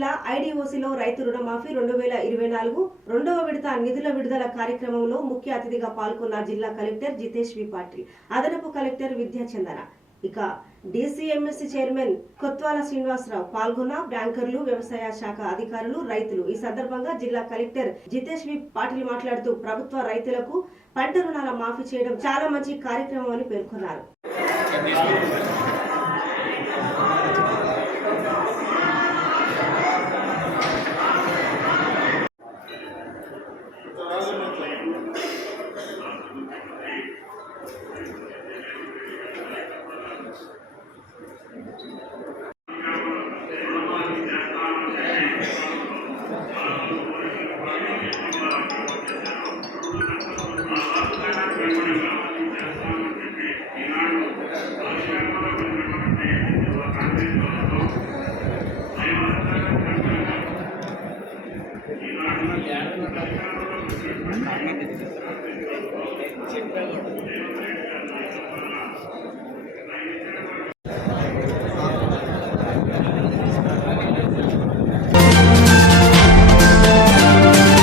జిల్లా ఐడిఓసిలో రైతు రుణమాఫీ 2024 రెండవ విడత నిధుల విడుదల కార్యక్రమంలో ముఖ్య అతిథిగా పాల్గొన్న జిల్లా కలెక్టర్ జితేష్ వి పాటిల్, అదనపు కలెక్టర్ విద్యాచందన, ఇక DCMSC చైర్మన్ కొత్వాల శ్రీనివాసరావు పాల్గొన్న బ్యాంకర్లు, వ్యవసాయ శాఖ అధికారులు, రైతులు. ఈ సందర్భంగా జిల్లా కలెక్టర్ జితేష్ వి పాటిల్ మాట్లాడుతూ ప్రభుత్వ రైతులకు పంట రుణాల మాఫీ చేయడం చాలా మంచి కార్యక్రమం అని పేర్కొన్నారు. చెప్పాను